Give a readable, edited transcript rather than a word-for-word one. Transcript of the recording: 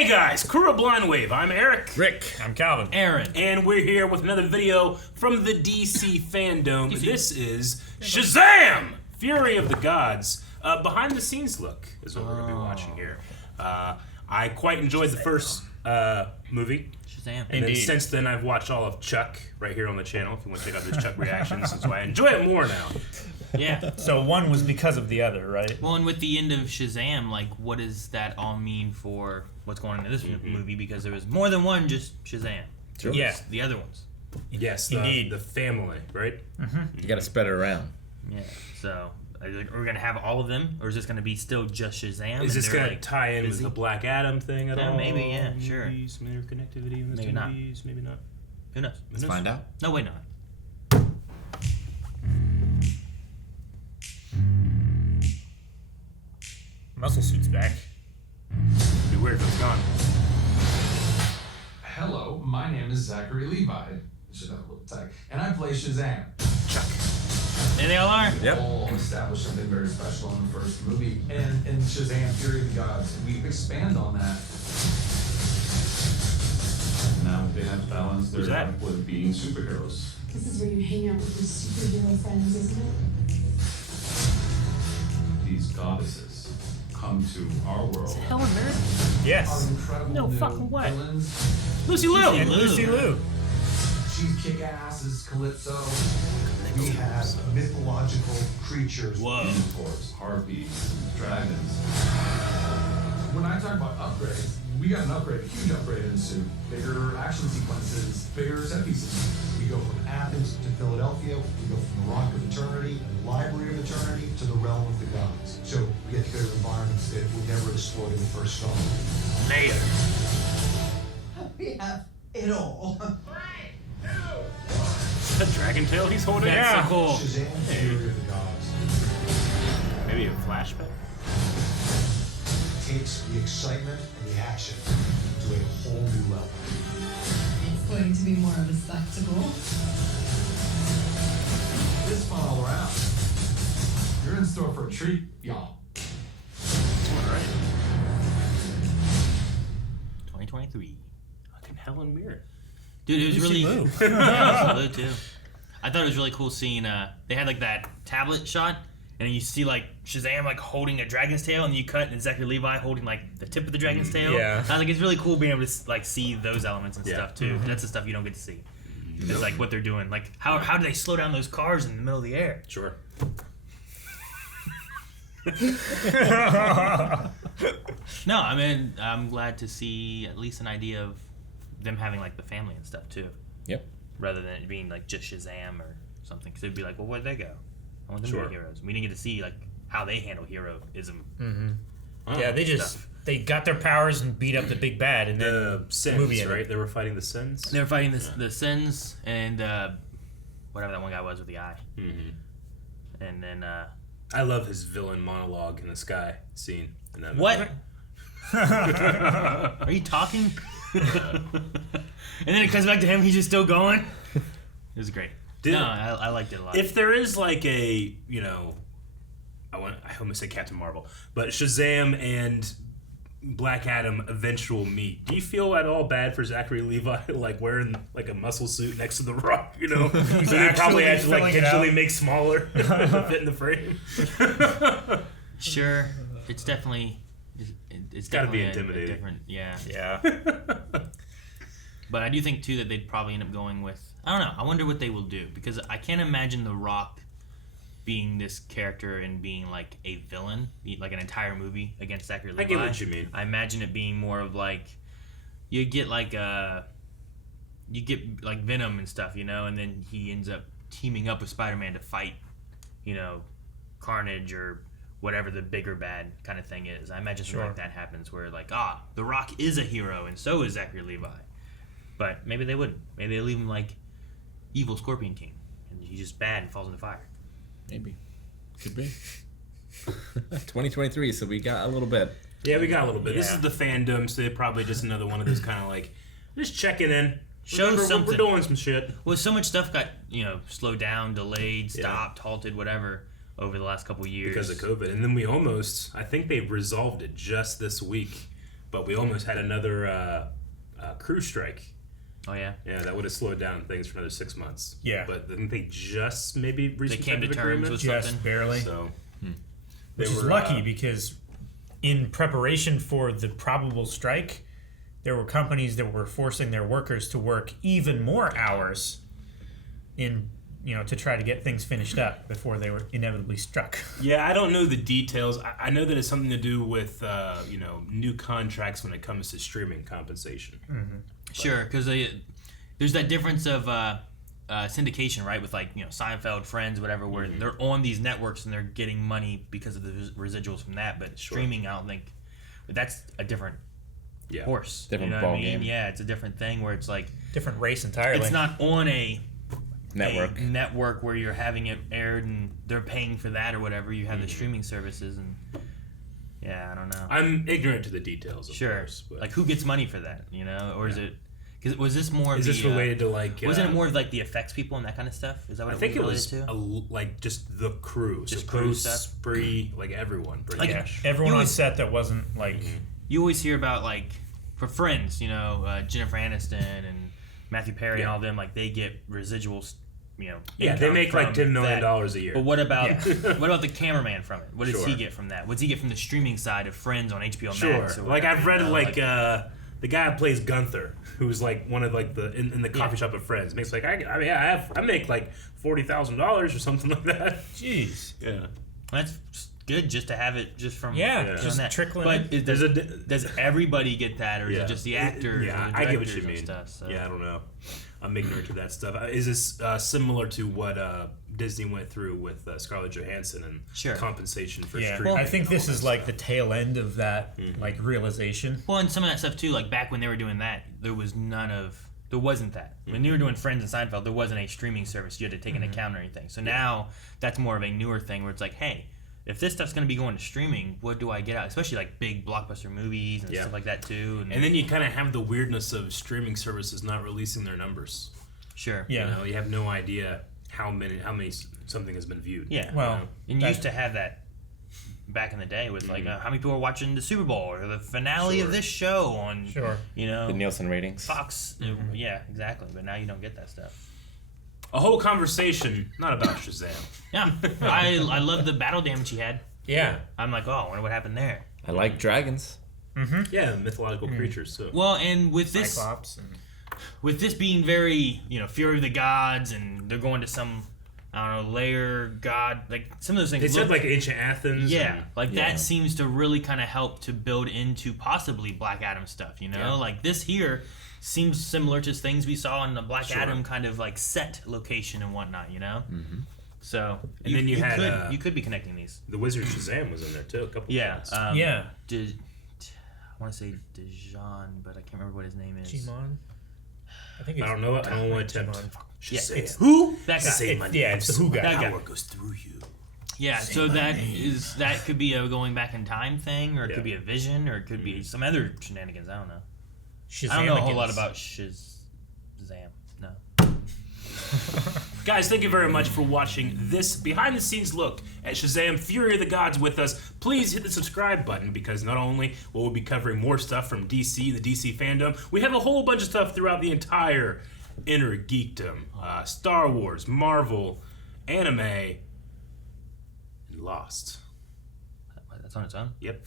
Hey guys, Crew of Blind Wave. I'm Eric. Rick. I'm Calvin. Aaron. And we're here with another video from the DC Fandome. This is Shazam! Fury of the Gods. Behind the scenes look is what we're going to be watching here. I quite enjoyed the first movie. Shazam. And then since then I've watched all of Chuck right here on the channel if you want to check out those Chuck reactions. So I enjoy it more now. Yeah. So one was because of the other, right? Well, and with the end of Shazam, like, what does that all mean for what's going on in this movie? Because there was more than one just Shazam. Sure. Yeah. The other ones. Yes, Indeed. The family, right? You got to spread it around. Yeah. So, are we going to have all of them? Or is this going to be still just Shazam? Is this going to tie in with the Black Adam thing at all? Maybe, yeah, sure. Maybe some interconnectivity in the Maybe not. movies, maybe not. Who knows? Let's find out. No, wait, not. Muscle suit's back. It'd be weird if it's gone. Hello, my name is Zachary Levi. Should have a little tag. And I play Shazam. There they all are. Yep. We'll establish something very special in the first movie. And in Shazam, Fury of the Gods, we expand on that. Now they have balanced their Who's that? life with being superheroes. This is where you hang out with your superhero friends, isn't it? These goddesses come to our world. Helen Mirren? Our Yes. incredible No new fucking way. villains. Lucy Liu! And Lucy Liu. She's kick-ass as Calypso. We have mythological creatures. Whoa. Unicorns, harpies, dragons. When I talk about upgrades, we got an upgrade, a huge upgrade in the suit. Bigger action sequences, bigger set pieces. We go from Athens to Philadelphia. We go from the Rock of Eternity and the Library of Eternity to the Realm of the Gods. So we get to go to environments that we never explored in the first film. Mayor. We have it all. Is that Dragon Tail he's holding? That's so cool. Shazam, Fury of the Gods. Maybe a flashback? Takes the excitement and the action to a whole new level. It's going to be more of a spectacle. This fun all around. You're in store for a treat, y'all. Alright. 2023. Fucking Helen Mirren. Dude, it was Lucy really... Liu. Yeah, Lucy Liu, too. I thought it was really cool seeing, they had, like, that tablet shot, and then you see, like, Shazam, like, holding a dragon's tail, and you cut, and Zachary Levi holding, like, the tip of the dragon's tail. Yeah. I was like, it's really cool being able to, like, see those elements and Yeah. stuff, too. That's the stuff you don't get to see. It's, like, what they're doing. Like, how do they slow down those cars in the middle of the air? Sure. No, I mean, I'm glad to see at least an idea of them having, like, the family and stuff, too. Yep. Rather than it being, like, just Shazam or something. Because it'd be like, well, where'd they go? I want them to Sure. be heroes. We didn't get to see, like, how they handle heroism. Yeah, they just they got their powers and beat up the big bad, and then The Sins, movie ended. right? They were fighting the Sins? They were fighting the Sins and whatever that one guy was with the eye. Mm-hmm. And then, I love his villain monologue in the sky scene. In that movie. what? Are you talking? And then it comes back to him, he's just still going. It was great. Did- No, I liked it a lot. If there is like a, you know, I almost say Captain Marvel, but Shazam and Black Adam eventual meet, do you feel at all bad for Zachary Levi, like wearing like a muscle suit next to the Rock? You know, so they probably had to like filling it digitally out. make smaller to fit in the frame. Sure, it's definitely... It's Gotta be definitely a intimidating. different, yeah. Yeah. But I do think, too, that they'd probably end up going with... I don't know. I wonder what they will do. Because I can't imagine The Rock being this character and being, like, a villain. Like, an entire movie against Zachary Levi. I get what you mean. I imagine it being more of, like... You get, like, Venom and stuff, you know? And then he ends up teaming up with Spider-Man to fight, you know, Carnage or... whatever the bigger bad kind of thing is. I imagine something like that happens where, like, The Rock is a hero and so is Zachary Levi. But maybe they wouldn't. Maybe they leave him like evil Scorpion King. And he's just bad and falls into fire. Maybe. Could be. 2023, so we got a little bit. Yeah, we got a little bit. This Yeah. is the Fandom, so they're probably just another one of those kind of like, just checking in. Show Remember, something. We're doing some shit. Well, so much stuff got, you know, slowed down, delayed, stopped, halted, whatever, over the last couple of years. Because of COVID. And then we almost, I think they resolved it just this week but we almost had another crew strike. Oh yeah. Yeah, that would have slowed down things for another 6 months. Yeah. But didn't they just maybe reach They some came type to of terms agreement? with Just something. barely. So, Which they is were, lucky because in preparation for the probable strike, there were companies that were forcing their workers to work even more hours to try to get things finished up before they were inevitably struck. Yeah, I don't know the details. I know that it's something to do with new contracts when it comes to streaming compensation. Sure, because there's that difference of syndication, right? With Seinfeld, Friends, whatever, where they're on these networks and they're getting money because of the residuals from that. But streaming, I don't think that's a different horse. Different what ball I mean? game. Yeah, it's a different thing where it's like Different race entirely. it's not on a Network. where you're having it aired and they're paying for that or whatever. You have the streaming services and I don't know. I'm ignorant to the details, of Sure, course. But like who gets money for that, or is it? Because was this more? is of this the, related to wasn't it more of like the effects people and that kind of stuff? Is that what I think it was was related to? like just the crew. Just so crew crew, stuff? spree, like everyone. Pretty Like, much. Everyone You on was- set that wasn't like You always hear about for Friends, Jennifer Aniston and Matthew Perry and all them, like they get residuals, Yeah, they income make like from $10 million that. a year. But what about what about the cameraman from it? What does he Sure. get from that? What does he get from the streaming side of Friends on HBO Sure. Max? Or Like I've read whatever, the guy who plays Gunther, who's like one of like the in the coffee shop of Friends, makes like I make like $40,000 or something like that. jeez. Yeah. That's good just to have it just from Just that. trickling But in. does everybody get that, or is it just the actors? Yeah, or the I get what directors you and mean. Stuff, so. Yeah, I don't know. I'm ignorant to that stuff. Is this similar to what Disney went through with Scarlett Johansson and Sure. compensation for Yeah, streaming? I think and this all is that like stuff? the tail end of that like realization. Well, and some of that stuff too. Like back when they were doing that, there wasn't that. When you were doing Friends and Seinfeld, there wasn't a streaming service you had to take an account or anything. So now that's more of a newer thing where it's like, hey, if this stuff's going to be going to streaming, what do I get out? Especially like big blockbuster movies and stuff like that too. And then you kind of have the weirdness of streaming services not releasing their numbers. Sure. Yeah. You have no idea how many something has been viewed. Yeah. Well, and you used to have that back in the day with like how many people are watching the Super Bowl or the finale of this show on The Nielsen ratings. Fox. Yeah, exactly. But now you don't get that stuff. A whole conversation, not about Shazam. Yeah, I love the battle damage he had. Yeah. I'm like, oh, I wonder what happened there. I like dragons. Yeah, mythological creatures too. Well, and with this, Cyclops and with this being very, Fury of the Gods, and they're going to some, I don't know, layer god, like some of those things. They said like ancient Athens. yeah, and- like that seems to really kind of help to build into possibly Black Adam stuff. Yeah. Like this here seems similar to things we saw in the Black Adam kind of like set location and whatnot. So And then you had, you could be connecting these. the Wizard Shazam was in there too. A couple. Yeah. times. I want to say Dijon, but I can't remember what his name is. Jimon. I think I don't know. I don't want to Jimon. attempt. Yeah, Shazam. it's who? That guy. Say my name. Yeah, it's the Who guy. That guy. Power goes through you. Yeah, so that could be a going back in time thing, or it Yeah. could be a vision, or it could be some other shenanigans. I don't know. Shazam I don't know a whole lot against- about Shazam. No. Guys, thank you very much for watching this behind-the-scenes look at Shazam Fury of the Gods with us. Please hit the subscribe button because not only will we be covering more stuff from DC, the DC fandom, we have a whole bunch of stuff throughout the entire inner geekdom. Star Wars, Marvel, anime, and Lost. That's on its own. Yep.